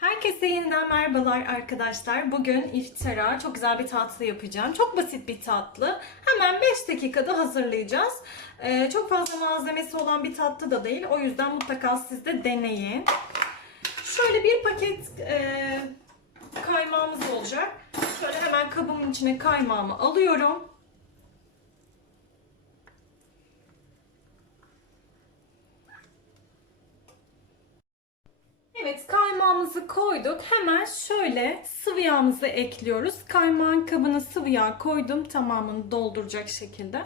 Herkese yeniden merhabalar arkadaşlar. Bugün iftara çok güzel bir tatlı yapacağım. Çok basit bir tatlı. Hemen 5 dakikada hazırlayacağız. Ee, çok fazla malzemesi olan bir tatlı da değil. O yüzden mutlaka siz de deneyin. Şöyle bir paket e, kaymağımız olacak. Şöyle hemen kabımın içine kaymağımı alıyorum. Evet kaymağımızı koyduk. Hemen şöyle sıvı yağımızı ekliyoruz. Kaymağın kabına sıvı yağ koydum. Tamamını dolduracak şekilde.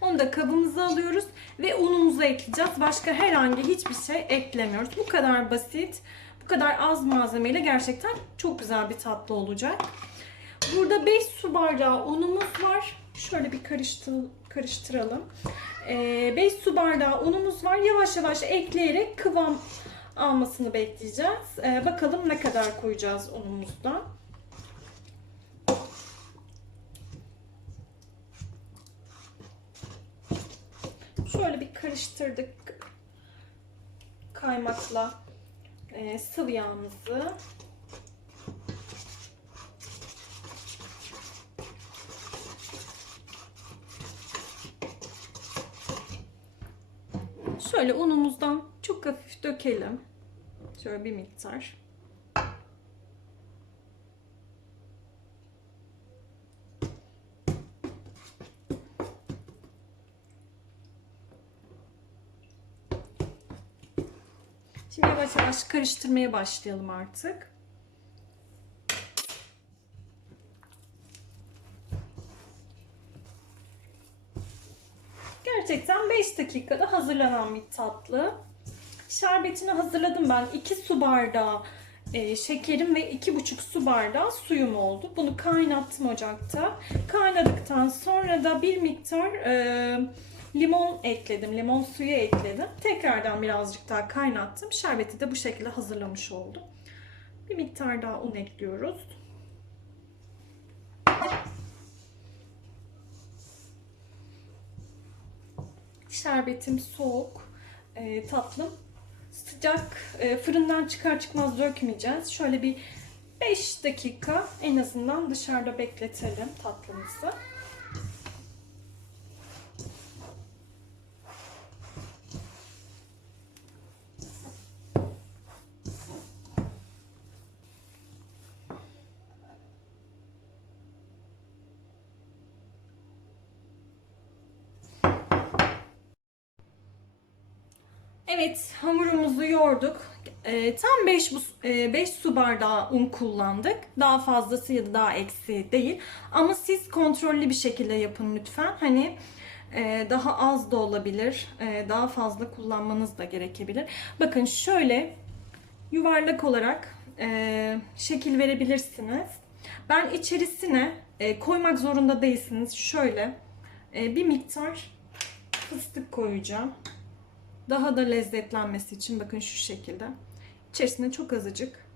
Onu da kabımıza alıyoruz ve unumuzu ekleyeceğiz. Başka herhangi hiçbir şey eklemiyoruz. Bu kadar basit. Bu kadar az malzemeyle gerçekten çok güzel bir tatlı olacak. Burada 5 su bardağı unumuz var. Şöyle bir karıştır, karıştıralım. 5 su bardağı unumuz var. Yavaş yavaş ekleyerek kıvam almasını bekleyeceğiz. Ee, bakalım ne kadar koyacağız unumuzdan. Şöyle bir karıştırdık kaymakla e, sıvı yağımızı. Şöyle unumuzdan çok hafif dökelim. Şöyle bir miktar. Şimdi yavaş yavaş karıştırmaya başlayalım artık. Gerçekten 5 dakikada hazırlanan bir tatlı. Şerbetini hazırladım ben. 2 su bardağı e, şekerim ve 2,5 su bardağı suyum oldu. Bunu kaynattım ocakta. Kaynadıktan sonra da bir miktar e, limon ekledim. Limon suyu ekledim. Tekrardan birazcık daha kaynattım. Şerbeti de bu şekilde hazırlamış oldum. Bir miktar daha un ekliyoruz. Şerbetim soğuk, e, tatlım sıcak e, fırından çıkar çıkmaz dökmeyeceğiz. Şöyle bir 5 dakika en azından dışarıda bekletelim tatlımızı. Evet hamurumuzu yoğurduk. E, tam 5 e, 5 su bardağı un kullandık. Daha fazlası ya da daha eksi değil. Ama siz kontrollü bir şekilde yapın lütfen. Hani e, daha az da olabilir. E, daha fazla kullanmanız da gerekebilir. Bakın şöyle yuvarlak olarak e, şekil verebilirsiniz. Ben içerisine e, koymak zorunda değilsiniz. Şöyle e, bir miktar fıstık koyacağım. Daha da lezzetlenmesi için bakın şu şekilde. İçerisine çok azıcık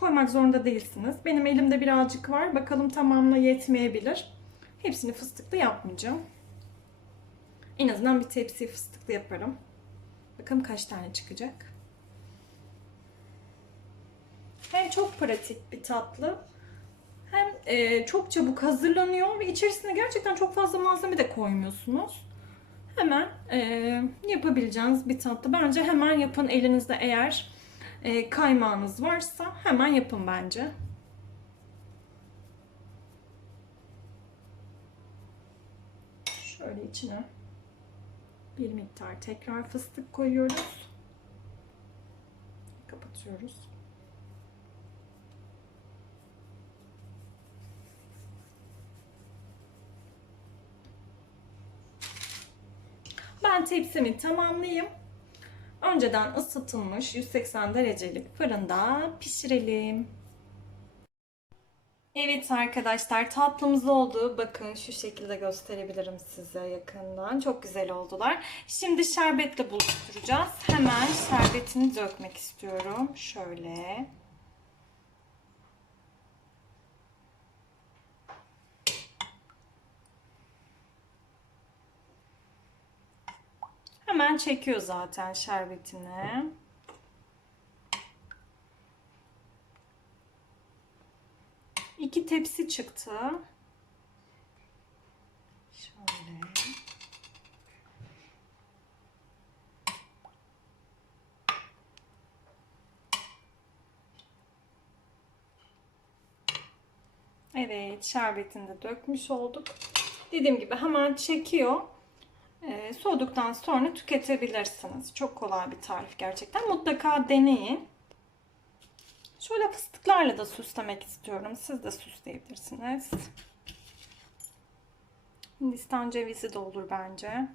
koymak zorunda değilsiniz. Benim elimde birazcık var. Bakalım tamamla yetmeyebilir. Hepsini fıstıklı yapmayacağım. En azından bir tepsi fıstıklı yaparım. Bakalım kaç tane çıkacak. Hem çok pratik bir tatlı hem e, çok çabuk hazırlanıyor ve içerisine gerçekten çok fazla malzeme de koymuyorsunuz hemen e, yapabileceğiniz bir tatlı. Bence hemen yapın elinizde eğer e, kaymağınız varsa hemen yapın bence. Şöyle içine bir miktar tekrar fıstık koyuyoruz. Kapatıyoruz. Ben tepsimi tamamlayayım. Önceden ısıtılmış 180 derecelik fırında pişirelim. Evet arkadaşlar tatlımız oldu. Bakın şu şekilde gösterebilirim size yakından. Çok güzel oldular. Şimdi şerbetle buluşturacağız. Hemen şerbetini dökmek istiyorum. Şöyle. Hemen çekiyor zaten şerbetini. iki tepsi çıktı. Şöyle. Evet, şerbetini de dökmüş olduk. Dediğim gibi hemen çekiyor. Ee, soğuduktan sonra tüketebilirsiniz. Çok kolay bir tarif gerçekten. Mutlaka deneyin. Şöyle fıstıklarla da süslemek istiyorum. Siz de süsleyebilirsiniz. Hindistan cevizi de olur bence.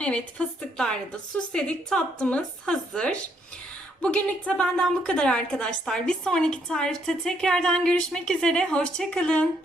Evet fıstıklarla da süsledik. Tatlımız hazır. Bugünlük de benden bu kadar arkadaşlar. Bir sonraki tarifte tekrardan görüşmek üzere. Hoşçakalın.